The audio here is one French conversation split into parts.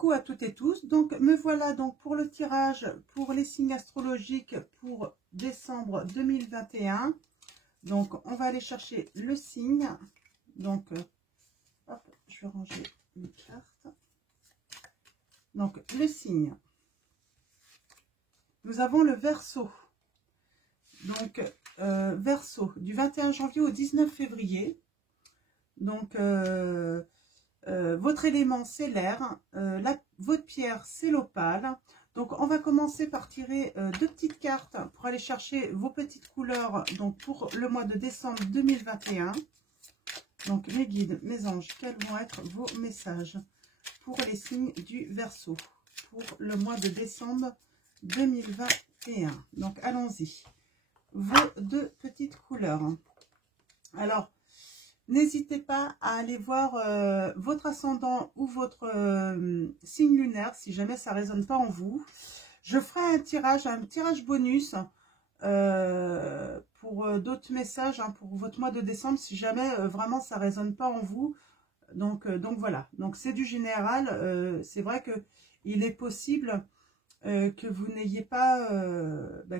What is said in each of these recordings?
Coucou à toutes et tous, donc me voilà donc pour le tirage pour les signes astrologiques pour décembre 2021. Donc on va aller chercher le signe, donc hop, je vais ranger les cartes. Donc le signe, nous avons le Verseau, donc Verseau du 21 janvier au 19 février, donc votre élément c'est l'air, votre pierre c'est l'opale. Donc on va commencer par tirer deux petites cartes pour aller chercher vos petites couleurs donc pour le mois de décembre 2021. Donc mes guides, mes anges, quels vont être vos messages pour les signes du Verseau pour le mois de décembre 2021. Donc allons-y, vos deux petites couleurs. Alors n'hésitez pas à aller voir votre ascendant ou votre signe lunaire si jamais ça ne résonne pas en vous. Je ferai un tirage bonus pour d'autres messages hein, pour votre mois de décembre si jamais vraiment ça ne résonne pas en vous. Donc voilà, donc c'est du général. C'est vrai qu'il est possible que vous n'ayez pas,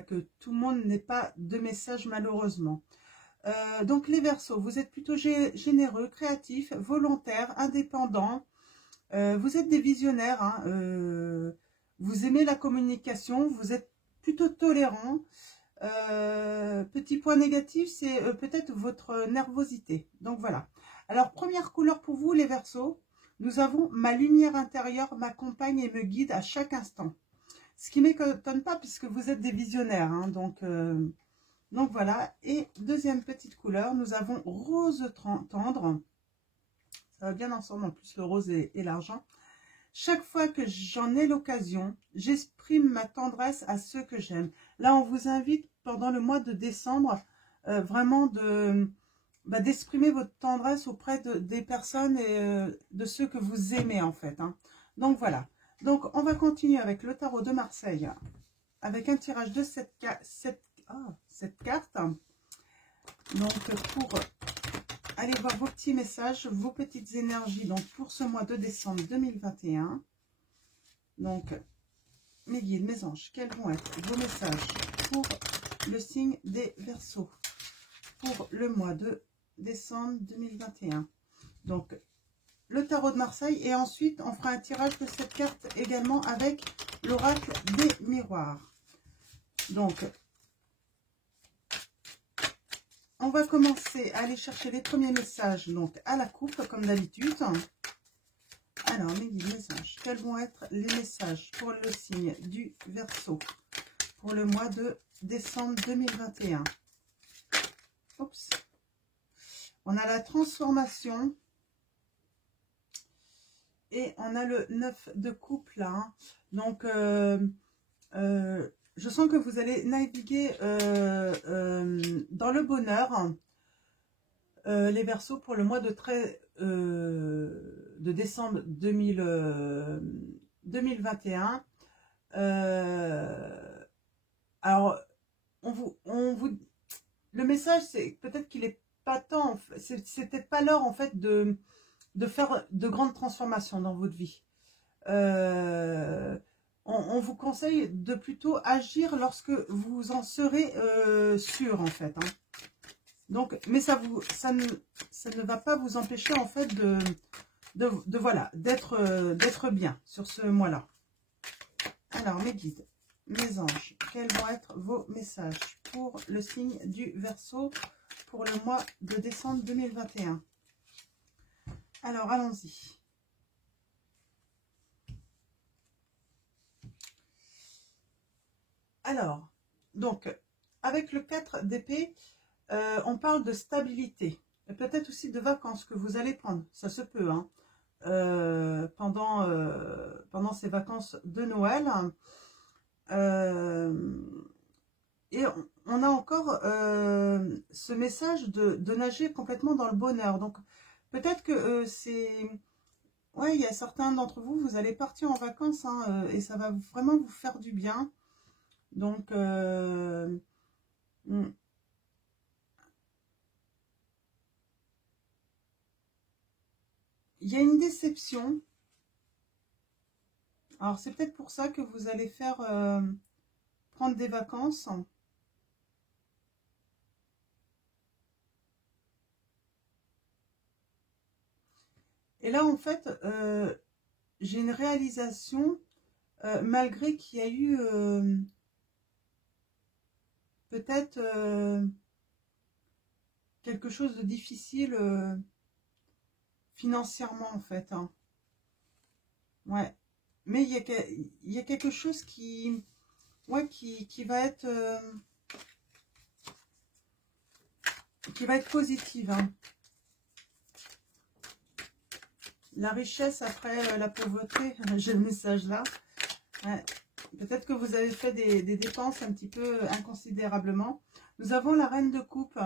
que tout le monde n'ait pas de message malheureusement. Donc les Verseaux, vous êtes plutôt généreux, créatifs, volontaires, indépendants. Vous êtes des visionnaires. Hein, vous aimez la communication. Vous êtes plutôt tolérants. Petit point négatif, c'est peut-être votre nervosité. Donc voilà. Alors première couleur pour vous les Verseaux. Nous avons ma lumière intérieure m'accompagne et me guide à chaque instant. Ce qui ne m'étonne pas puisque vous êtes des visionnaires. Hein, donc voilà, et deuxième petite couleur, nous avons rose tendre. Ça va bien ensemble, en plus le rose et l'argent. Chaque fois que j'en ai l'occasion, j'exprime ma tendresse à ceux que j'aime. Là, on vous invite pendant le mois de décembre, vraiment d'exprimer votre tendresse auprès des personnes et de ceux que vous aimez en fait. Hein. Donc voilà, donc on va continuer avec le tarot de Marseille, avec un tirage de cette carte. Donc pour aller voir vos petits messages, vos petites énergies donc pour ce mois de décembre 2021. Donc mes guides, mes anges, quels vont être vos messages pour le signe des Verseaux pour le mois de décembre 2021. Donc le tarot de Marseille et ensuite on fera un tirage de cette carte également avec l'oracle des miroirs. Donc on va commencer à aller chercher les premiers messages donc à la coupe comme d'habitude. Alors mes guides, mes anges, quels vont être les messages pour le signe du Verseau pour le mois de décembre 2021? Oups. On a la transformation et on a le 9 de coupe là. Hein. Donc je sens que vous allez naviguer dans le bonheur, les Verseaux, pour le mois de décembre 2021. Alors, le message, c'est peut-être qu'il n'est pas temps, c'est peut-être pas l'heure en fait de faire de grandes transformations dans votre vie. On vous conseille de plutôt agir lorsque vous en serez sûr en fait. Hein. Donc, mais ça ne va pas vous empêcher en fait voilà, d'être bien sur ce mois-là. Alors mes guides, mes anges, quels vont être vos messages pour le signe du Verseau pour le mois de décembre 2021? Alors allons-y. Alors, donc, avec le 4 d'épée, on parle de stabilité. Et peut-être aussi de vacances que vous allez prendre. Ça se peut, hein, pendant ces vacances de Noël. Et on a encore ce message de nager complètement dans le bonheur. Donc, peut-être que c'est... Ouais, il y a certains d'entre vous, vous allez partir en vacances, hein, et ça va vraiment vous faire du bien. Donc, il y a une déception Alors, c'est peut-être pour ça que vous allez faire prendre des vacances. Et là, en fait, j'ai une réalisation, malgré qu'il y a eu peut-être quelque chose de difficile financièrement, en fait. Hein. Ouais. Mais il y a quelque chose qui, ouais, qui va être positive. Hein. La richesse après la pauvreté, j'ai le message là. Ouais. Peut-être que vous avez fait des dépenses un petit peu inconsidérablement. Nous avons la reine de coupe.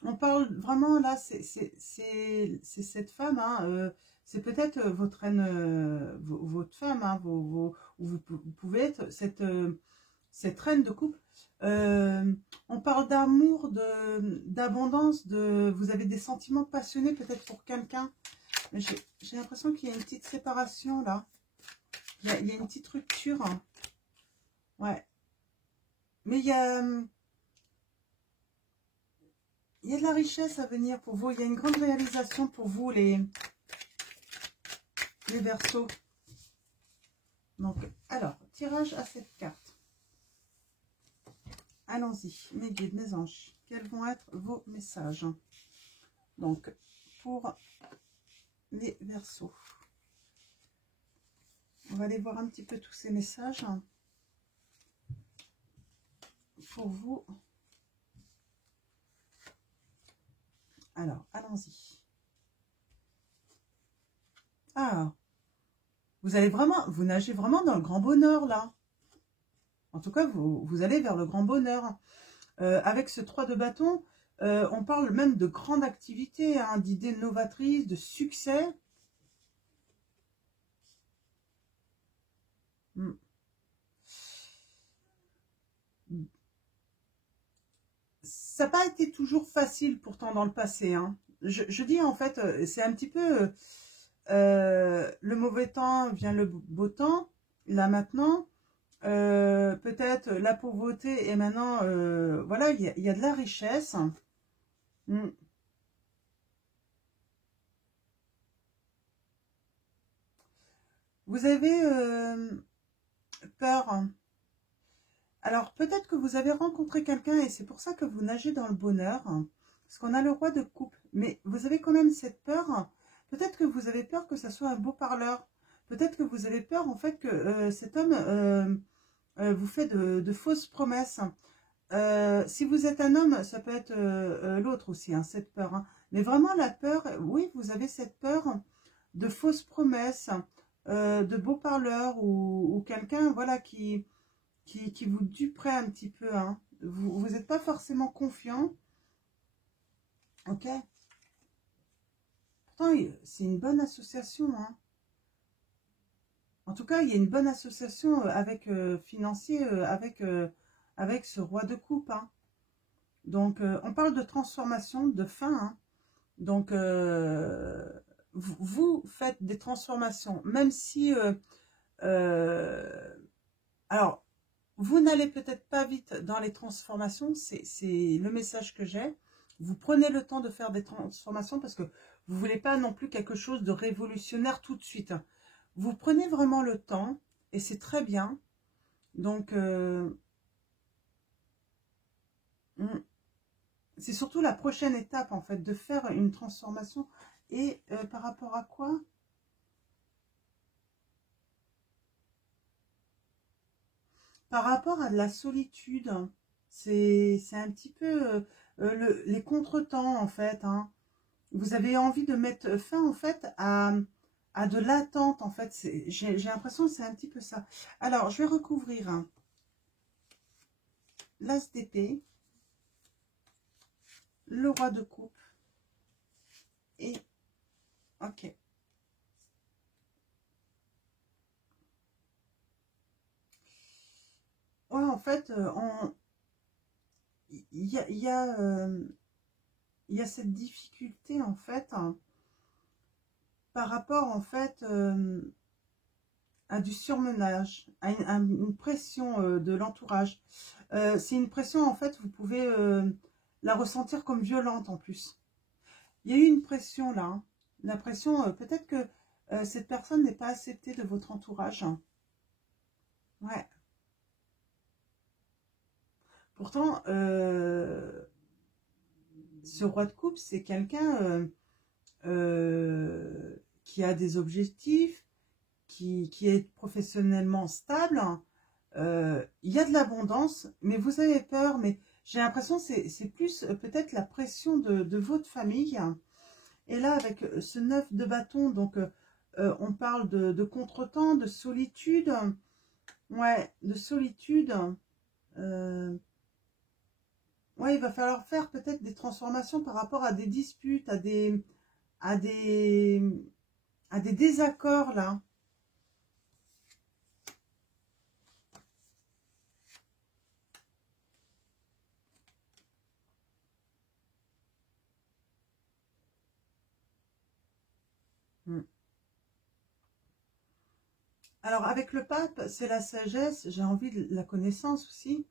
On parle vraiment là, c'est cette femme. Hein, c'est peut-être votre reine, votre femme. Hein, vous pouvez être cette reine de coupe. On parle d'amour, d'abondance, vous avez des sentiments passionnés peut-être pour quelqu'un. J'ai l'impression qu'il y a une petite séparation là. Il y a une petite rupture. Ouais. Mais il y a de la richesse à venir pour vous. Il y a une grande réalisation pour vous, les Verseaux. Donc, alors, tirage à cette carte. Allons-y, mes guides, mes anges. Quels vont être vos messages? Donc, pour les Verseaux. On va aller voir un petit peu tous ces messages. Pour vous. Alors, allons-y. Ah, vous nagez vraiment dans le grand bonheur, là. En tout cas, vous allez vers le grand bonheur. Avec ce 3 de bâton, on parle même de grande activité, hein, d'idées novatrices, de succès. Ça n'a pas été toujours facile pourtant dans le passé. Hein. Je dis en fait, c'est un petit peu le mauvais temps vient le beau temps, là maintenant. Peut-être la pauvreté et maintenant, voilà, il y a de la richesse. Mm. Vous avez peur. Alors, peut-être que vous avez rencontré quelqu'un et c'est pour ça que vous nagez dans le bonheur. Parce qu'on a le roi de coupe. Mais vous avez quand même cette peur. Peut-être que vous avez peur que ça soit un beau parleur. Peut-être que vous avez peur, en fait, que cet homme vous fait de fausses promesses. Si vous êtes un homme, ça peut être l'autre aussi, hein, cette peur. Hein. Mais vraiment, la peur, oui, vous avez cette peur de fausses promesses, de beaux parleurs ou quelqu'un, voilà, qui vous duperait un petit peu. Hein. Vous n'êtes pas forcément confiant. Ok. Pourtant, c'est une bonne association. Hein. En tout cas, il y a une bonne association avec financier, avec ce roi de coupe. Hein. Donc, on parle de transformation, de fin. Hein. Donc, vous faites des transformations, même si... alors, vous n'allez peut-être pas vite dans les transformations, c'est le message que j'ai. Vous prenez le temps de faire des transformations parce que vous ne voulez pas non plus quelque chose de révolutionnaire tout de suite. Vous prenez vraiment le temps et c'est très bien. Donc, c'est surtout la prochaine étape en fait, de faire une transformation. Et par rapport à quoi? Par rapport à de la solitude, c'est un petit peu les contretemps en fait. Hein. Vous avez envie de mettre fin en fait à de l'attente en fait. J'ai l'impression que c'est un petit peu ça. Alors, je vais recouvrir hein, l'as d'épée, le roi de coupe et... Ok. Ouais, en fait, il y a, il y a cette difficulté en fait hein, par rapport en fait à du surmenage, à une pression de l'entourage. C'est une pression, en fait, vous pouvez la ressentir comme violente en plus. Il y a eu une pression là, hein. La pression, peut-être que cette personne n'est pas acceptée de votre entourage. Ouais. Pourtant, ce roi de coupe, c'est quelqu'un qui a des objectifs, qui est professionnellement stable. Il y a de l'abondance, mais vous avez peur. Mais j'ai l'impression que c'est plus peut-être la pression de votre famille. Et là, avec ce 9 de bâton, donc on parle de contretemps, de solitude. Ouais, de solitude. Ouais, il va falloir faire peut-être des transformations par rapport à des disputes, à des, à des désaccords là. Hmm. Alors avec le pape, c'est la sagesse, j'ai envie de la connaissance aussi.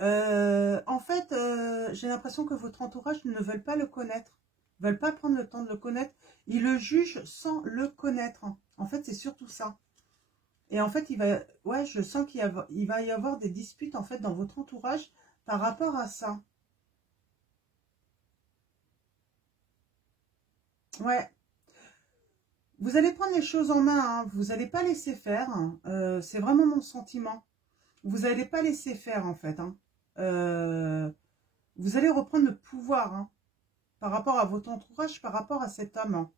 En fait, j'ai l'impression que votre entourage ne veulent pas le connaître, ne veulent pas prendre le temps de le connaître. Ils le jugent sans le connaître. En fait, c'est surtout ça. Et en fait, ouais, je sens il va y avoir des disputes en fait dans votre entourage par rapport à ça. Ouais, vous allez prendre les choses en main, hein. Vous n'allez pas laisser faire, hein. C'est vraiment mon sentiment. Vous n'allez pas laisser faire en fait, hein. Vous allez reprendre le pouvoir, hein, par rapport à votre entourage, par rapport à cet homme, hein.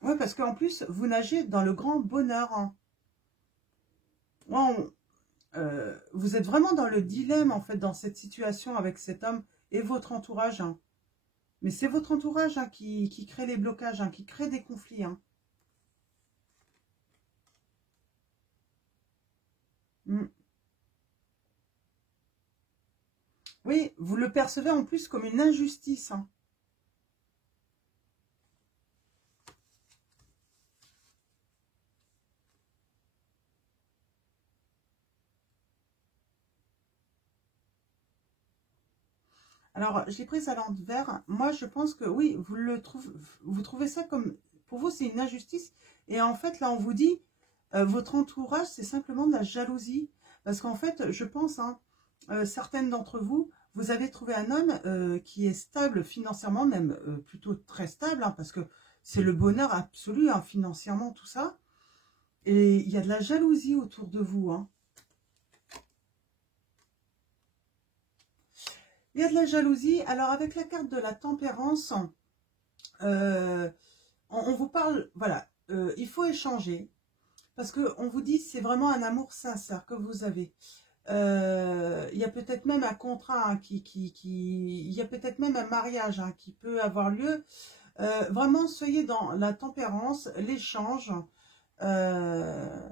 Oui, parce qu'en plus, vous nagez dans le grand bonheur, hein. Ouais, vous êtes vraiment dans le dilemme, en fait, dans cette situation avec cet homme et votre entourage, hein. Mais c'est votre entourage, hein, qui crée les blocages, hein, qui crée des conflits, hein. Mm. Oui, vous le percevez en plus comme une injustice, hein. Alors, j'ai pris ça à l'envers. Moi, je pense que oui, vous trouvez ça comme... Pour vous, c'est une injustice. Et en fait, là, on vous dit, votre entourage, c'est simplement de la jalousie. Parce qu'en fait, je pense, hein, certaines d'entre vous, vous avez trouvé un homme qui est stable financièrement, même plutôt très stable, hein, parce que c'est le bonheur absolu, hein, financièrement, tout ça. Et il y a de la jalousie autour de vous, hein. Il y a de la jalousie. Alors, avec la carte de la tempérance, euh, on vous parle, voilà, il faut échanger. Parce qu'on vous dit c'est vraiment un amour sincère que vous avez. Il y a peut-être même un contrat, hein, il y a peut-être même un mariage, hein, qui peut avoir lieu. Vraiment, soyez dans la tempérance, l'échange. Euh,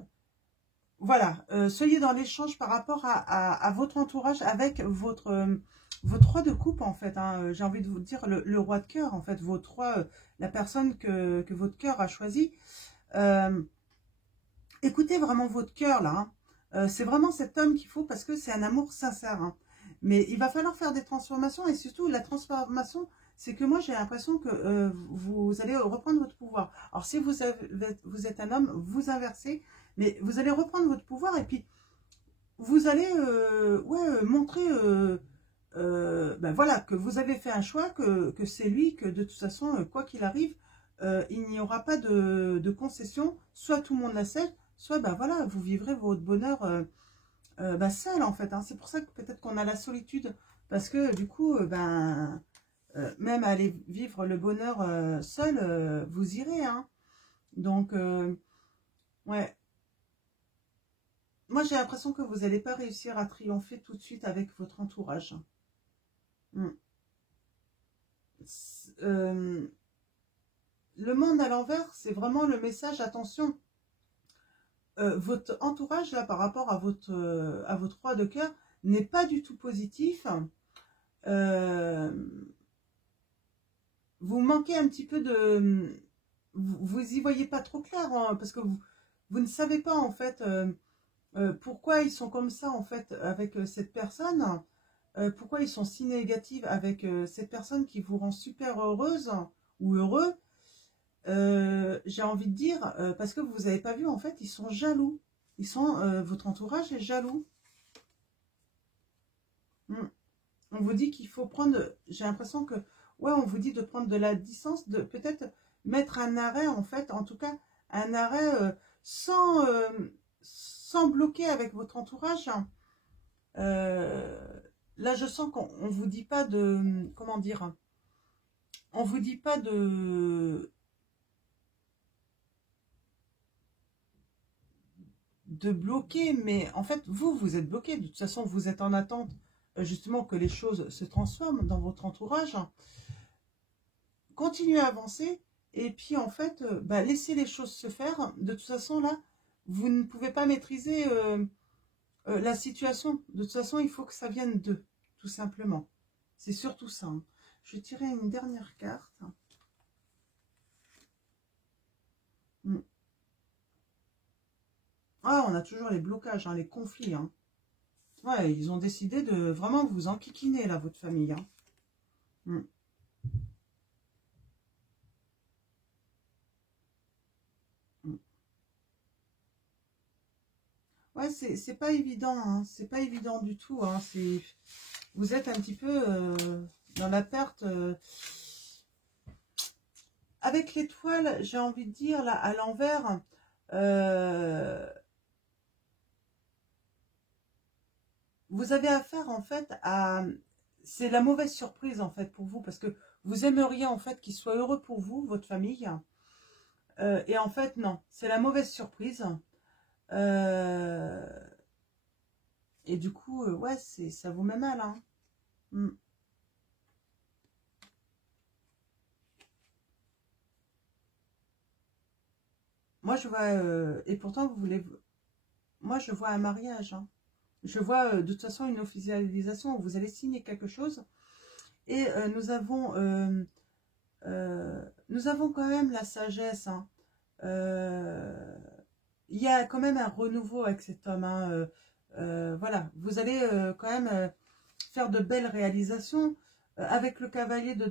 voilà, soyez dans l'échange par rapport à votre entourage avec votre roi de coupe, en fait, hein. J'ai envie de vous dire le roi de cœur, en fait, votre roi, la personne que votre cœur a choisi. Euh, Écoutez vraiment votre cœur, là, hein. C'est vraiment cet homme qu'il faut parce que c'est un amour sincère, hein. Mais il va falloir faire des transformations et surtout, la transformation, c'est que moi, j'ai l'impression que vous allez reprendre votre pouvoir. Alors, si vous êtes un homme, vous inversez, mais vous allez reprendre votre pouvoir et puis vous allez ouais, montrer ben voilà, que vous avez fait un choix, que c'est lui, que de toute façon, quoi qu'il arrive, il n'y aura pas de concession. Soit tout le monde l'accepte, soit ben voilà, vous vivrez votre bonheur ben seul en fait, hein. C'est pour ça que peut-être qu'on a la solitude, parce que du coup, même aller vivre le bonheur seul, vous irez, hein. Donc, ouais. Moi, j'ai l'impression que vous n'allez pas réussir à triompher tout de suite avec votre entourage. Mm. Euh, le monde à l'envers, c'est vraiment le message, attention, votre entourage, là, par rapport à votre roi de cœur, n'est pas du tout positif. Euh, vous manquez un petit peu de... vous y voyez pas trop clair, hein, parce que vous ne savez pas, en fait, pourquoi ils sont comme ça, en fait, avec cette personne. Pourquoi ils sont si négatifs avec cette personne qui vous rend super heureuse ou heureux. J'ai envie de dire, parce que vous n'avez pas vu, en fait, ils sont jaloux. Votre entourage est jaloux. On vous dit qu'il faut prendre, j'ai l'impression que, ouais, on vous dit de prendre de la distance, de peut-être mettre un arrêt, en fait, en tout cas, un arrêt sans bloquer avec votre entourage. Là, je sens qu'on ne vous dit pas de, comment dire, on vous dit pas de bloquer, mais en fait, vous êtes bloqué. De toute façon, vous êtes en attente, justement, que les choses se transforment dans votre entourage. Continuez à avancer, et puis, en fait, bah, laissez les choses se faire. De toute façon, là, vous ne pouvez pas maîtriser la situation. De toute façon, il faut que ça vienne d'eux, tout simplement. C'est surtout ça, hein. Je vais tirer une dernière carte. Ah, on a toujours les blocages, hein, les conflits, hein. Ouais, ils ont décidé de vraiment vous enquiquiner, là, votre famille, hein. Mm. Mm. Ouais, c'est pas évident, hein. C'est pas évident du tout, hein. Vous êtes un petit peu dans la perte. Avec l'étoile, j'ai envie de dire, là, à l'envers, vous avez affaire, en fait, à... C'est la mauvaise surprise, en fait, pour vous, parce que vous aimeriez, en fait, qu'il soit heureux pour vous, votre famille. Et en fait, non, c'est la mauvaise surprise. Et du coup, ouais, ça vous met mal, hein. Mm. Moi, je vois... et pourtant, vous voulez... Moi, je vois un mariage, hein. Je vois, de toute façon, une officialisation où vous allez signer quelque chose. Et nous avons quand même la sagesse, hein. Il y a quand même un renouveau avec cet homme, hein. Voilà, vous allez quand même faire de belles réalisations. Avec le cavalier de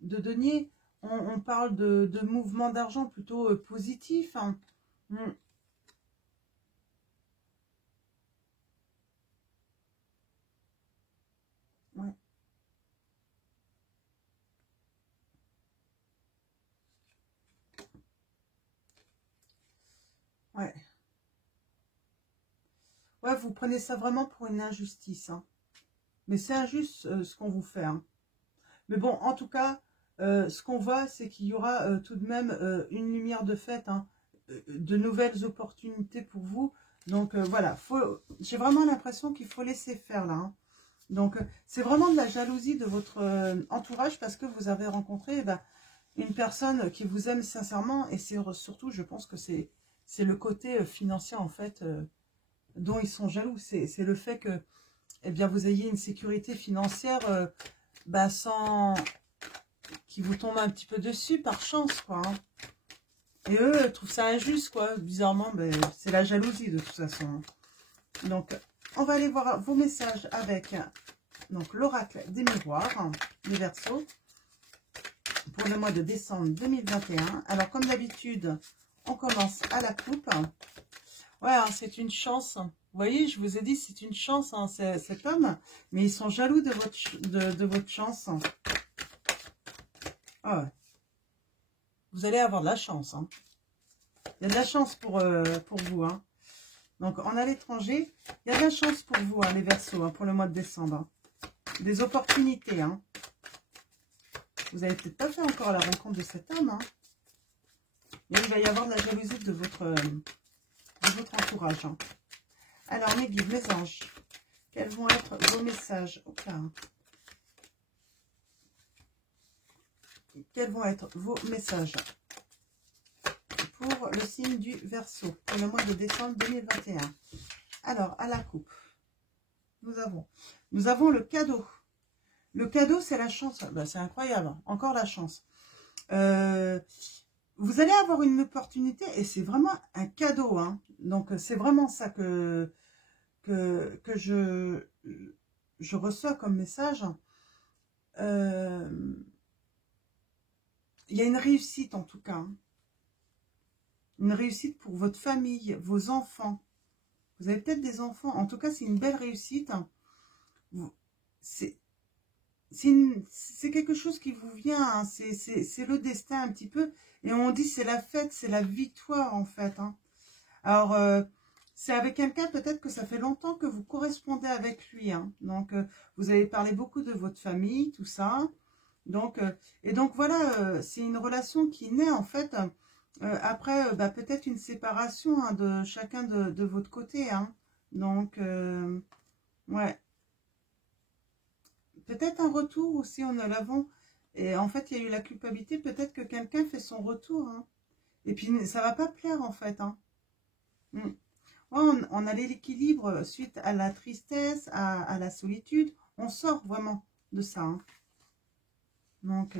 denier, on parle de mouvement d'argent plutôt positif, hein. Mm. Ouais, ouais. Ouais, vous prenez ça vraiment pour une injustice, hein. Mais c'est injuste ce qu'on vous fait, hein. Mais bon, en tout cas, ce qu'on voit, c'est qu'il y aura tout de même une lumière de fête, hein, de nouvelles opportunités pour vous. Donc voilà, j'ai vraiment l'impression qu'il faut laisser faire là, hein. Donc c'est vraiment de la jalousie de votre entourage parce que vous avez rencontré une personne qui vous aime sincèrement. Et c'est surtout, je pense que c'est le côté financier en fait dont ils sont jaloux. C'est le fait que eh bien, vous ayez une sécurité financière sans qui vous tombe un petit peu dessus par chance, quoi, hein. Et eux trouvent ça injuste, quoi. Bizarrement, c'est la jalousie de toute façon. Donc, on va aller voir vos messages avec donc l'oracle des miroirs, les Verseaux, pour le mois de décembre 2021. Alors, comme d'habitude, on commence à la coupe. Ouais, hein, c'est une chance. Vous voyez, je vous ai dit, c'est une chance, hein, cet homme. Mais ils sont jaloux de votre chance. Ah ouais. Vous allez avoir de la chance, hein. Il y a de la chance pour vous, hein. Donc, on a l'étranger. Il y a de la chance pour vous, hein, les Verseaux, hein, pour le mois de décembre, hein. Des opportunités, hein. Vous n'avez peut-être pas fait encore la rencontre de cet homme, hein. Mais il va y avoir de la jalousie de votre entourage, hein. Alors, mes guides, mes anges, quels vont être vos messages? Hop là. Quels vont être vos messages pour le signe du Verseau pour le mois de décembre 2021? Alors, à la coupe, nous avons le cadeau. Le cadeau, c'est la chance. Ben, c'est incroyable, encore la chance. vous allez avoir une opportunité et c'est vraiment un cadeau. Hein. Donc, c'est vraiment ça que je reçois comme message. Il y a une réussite en tout cas. Hein. Une réussite pour votre famille, vos enfants. Vous avez peut-être des enfants. En tout cas, c'est une belle réussite. C'est quelque chose qui vous vient. Hein. C'est le destin un petit peu. Et on dit c'est la fête, c'est la victoire en fait. Hein. Alors, c'est avec quelqu'un peut-être que ça fait longtemps que vous correspondez avec lui. Hein. Donc, vous avez parlé beaucoup de votre famille, tout ça. Donc, et donc voilà, c'est une relation qui naît en fait après peut-être une séparation hein, de chacun de votre côté. Hein. Donc, ouais. Peut-être un retour aussi en l'avant. Et en fait, il y a eu la culpabilité. Peut-être que quelqu'un fait son retour. Hein. Et puis, ça va pas plaire en fait. Hein. Mm. Ouais, on a l'équilibre suite à la tristesse, à la solitude. On sort vraiment de ça. Hein. Donc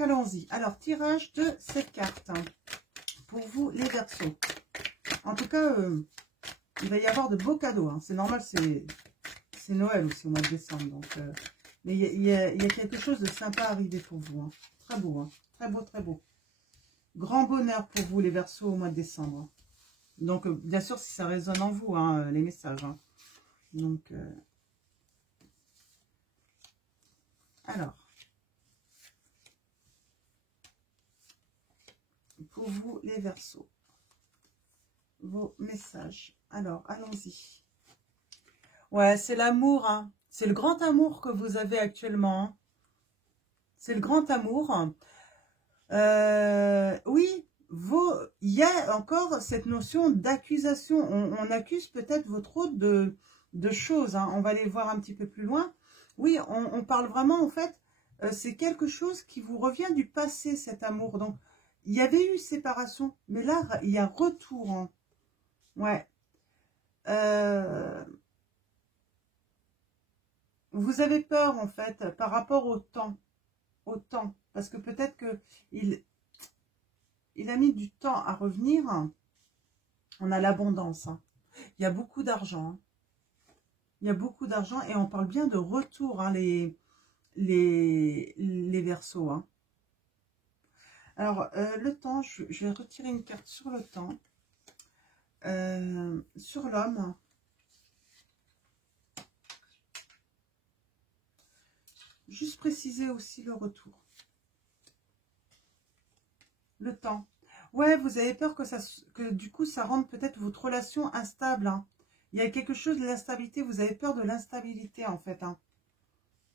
allons-y. Alors, tirage de cette carte. Hein, pour vous, les Verseaux. En tout cas, il va y avoir de beaux cadeaux. Hein. C'est normal, c'est Noël aussi au mois de décembre. Donc, mais il y a quelque chose de sympa à arriver pour vous. Hein. Très beau. Hein. Très beau, très beau. Grand bonheur pour vous, les Verseaux, au mois de décembre. Donc, bien sûr, si ça résonne en vous, hein, les messages. Hein. Donc, alors, pour vous, les Verseaux, vos messages. Alors, allons-y. Ouais, c'est l'amour. Hein. C'est le grand amour que vous avez actuellement. Hein. C'est le grand amour. Oui, il y a encore cette notion d'accusation. On accuse peut-être votre hôte de choses. Hein. On va aller voir un petit peu plus loin. Oui, on parle vraiment, en fait, c'est quelque chose qui vous revient du passé, cet amour. Donc, il y avait eu séparation, mais là, il y a retour. Hein. Ouais. Vous avez peur, en fait, par rapport au temps. Au temps. Parce que peut-être que il a mis du temps à revenir. On a l'abondance. Hein. Il y a beaucoup d'argent. Hein. Il y a beaucoup d'argent et on parle bien de retour, hein, les Verseaux. Hein. Alors, le temps, je vais retirer une carte sur le temps. Sur l'homme. Juste préciser aussi le retour. Le temps. Ouais, vous avez peur que du coup, ça rende peut-être votre relation instable. Hein. Il y a quelque chose de l'instabilité. Vous avez peur de l'instabilité, en fait. Hein.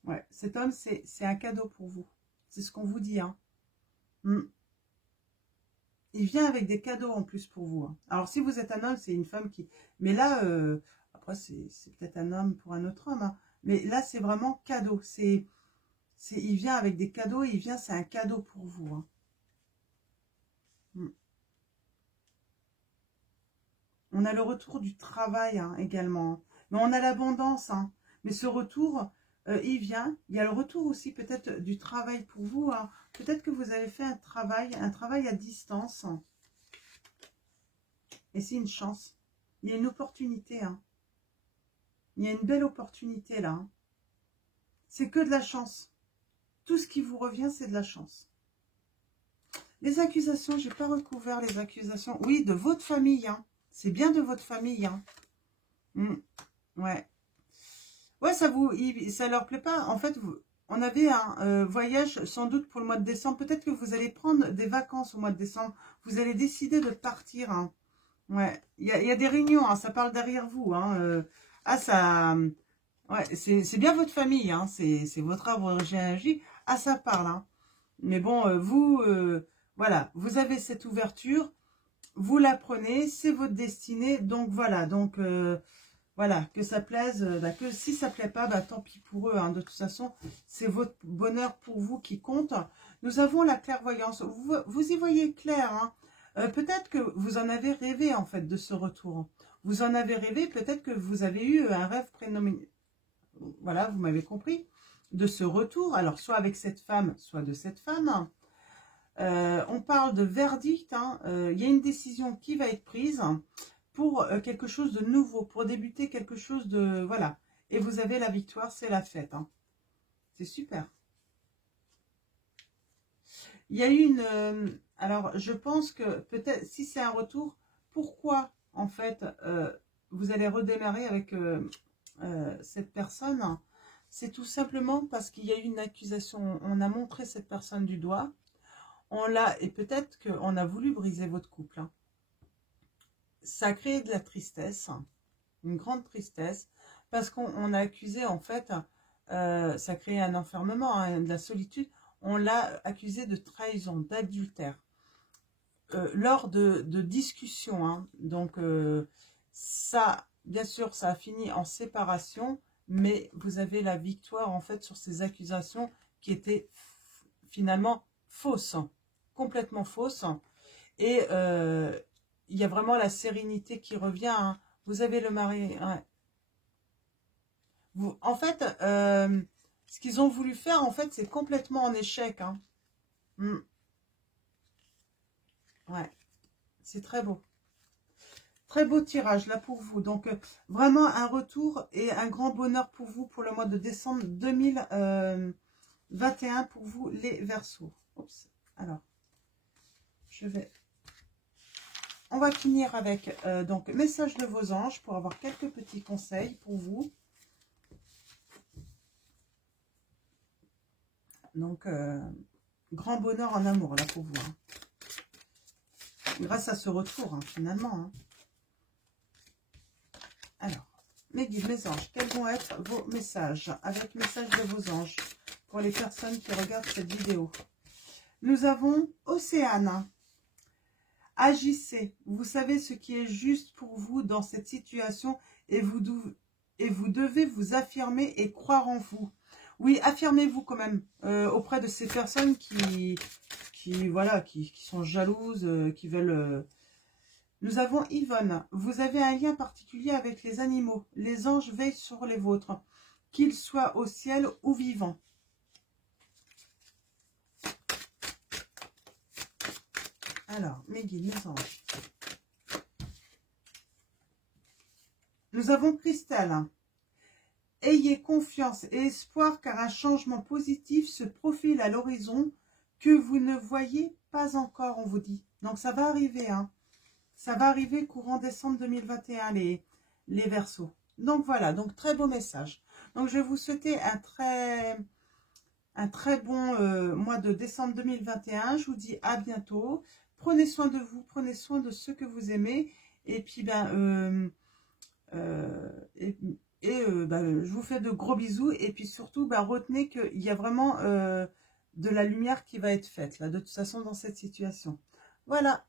Ouais, cet homme, c'est un cadeau pour vous. C'est ce qu'on vous dit. Hein. Il vient avec des cadeaux en plus pour vous. Hein. Alors, si vous êtes un homme, c'est une femme qui... Mais là, après, c'est peut-être un homme pour un autre homme. Hein. Mais là, c'est vraiment cadeau. Il vient avec des cadeaux. C'est un cadeau pour vous. Hein. On a le retour du travail hein, également. Hein. Mais on a l'abondance. Hein. Mais ce retour, il vient. Il y a le retour aussi peut-être du travail pour vous. Hein. Peut-être que vous avez fait un travail à distance. Hein. Et c'est une chance. Il y a une opportunité. Hein. Il y a une belle opportunité là. Hein. C'est que de la chance. Tout ce qui vous revient, c'est de la chance. Les accusations, je n'ai pas recouvert les accusations. Oui, de votre famille. Hein. C'est bien de votre famille. Hein. Ouais. Ouais, ça leur plaît pas. En fait, on avait un voyage sans doute pour le mois de décembre. Peut-être que vous allez prendre des vacances au mois de décembre. Vous allez décider de partir. Hein. Ouais. Il y a des réunions. Hein. Ça parle derrière vous. Hein. Ça... Ouais, c'est bien votre famille. Hein. C'est votre arbre généalogique. Ah, ça parle. Hein. Mais bon, vous... voilà. Vous avez cette ouverture. Vous la prenez. C'est votre destinée. Donc, voilà. Donc... voilà, que ça plaise, que si ça ne plaît pas, tant pis pour eux. Hein. De toute façon, c'est votre bonheur pour vous qui compte. Nous avons la clairvoyance. Vous y voyez clair. Hein. Peut-être que vous en avez rêvé, en fait, de ce retour. Vous en avez rêvé, peut-être que vous avez eu un rêve prénommé. Voilà, vous m'avez compris. De ce retour, alors soit avec cette femme, soit de cette femme. On parle de verdict, hein. Il y a une décision qui va être prise pour quelque chose de nouveau, pour débuter quelque chose de... Voilà. Et vous avez la victoire, c'est la fête. Hein. C'est super. Il y a eu une... alors, je pense que peut-être, si c'est un retour, pourquoi, en fait, vous allez redémarrer avec cette personne? C'est tout simplement parce qu'il y a eu une accusation. On a montré cette personne du doigt. On l'a, et peut-être qu'on a voulu briser votre couple. Hein. Ça a créé de la tristesse, une grande tristesse, parce qu'on a accusé, en fait, ça a créé un enfermement, hein, de la solitude. On l'a accusé de trahison, d'adultère, lors de discussions. Hein. Donc, ça, bien sûr, ça a fini en séparation, mais vous avez la victoire, en fait, sur ces accusations qui étaient finalement fausses, complètement fausses. Et il y a vraiment la sérénité qui revient. Hein. Vous avez le mari... Ouais. En fait, ce qu'ils ont voulu faire, en fait, c'est complètement en échec. Hein. Ouais, c'est très beau. Très beau tirage, là, pour vous. Donc, vraiment un retour et un grand bonheur pour vous pour le mois de décembre 2021 pour vous, les Verseaux. Oups. Alors, je vais... On va finir avec, donc, message de vos anges pour avoir quelques petits conseils pour vous. Donc, grand bonheur en amour, là, pour vous. Hein. Grâce à ce retour, hein, finalement. Hein. Alors, mes guides, mes anges, quels vont être vos messages avec message de vos anges pour les personnes qui regardent cette vidéo? Nous avons Océane. Agissez. Vous savez ce qui est juste pour vous dans cette situation et vous devez vous affirmer et croire en vous. Oui, affirmez-vous quand même auprès de ces personnes qui sont jalouses, qui veulent... Nous avons Yvonne. Vous avez un lien particulier avec les animaux. Les anges veillent sur les vôtres, qu'ils soient au ciel ou vivants. Alors, mes guides, mes anges. Nous avons Christelle. Ayez confiance et espoir car un changement positif se profile à l'horizon que vous ne voyez pas encore, on vous dit. Donc ça va arriver, hein. Ça va arriver courant décembre 2021, les Verseaux. Donc voilà, donc très beau message. Donc je vais vous souhaiter un très bon mois de décembre 2021. Je vous dis à bientôt. Prenez soin de vous, prenez soin de ceux que vous aimez. Et puis, je vous fais de gros bisous. Et puis surtout, retenez qu'il y a vraiment de la lumière qui va être faite, là, de toute façon, dans cette situation. Voilà.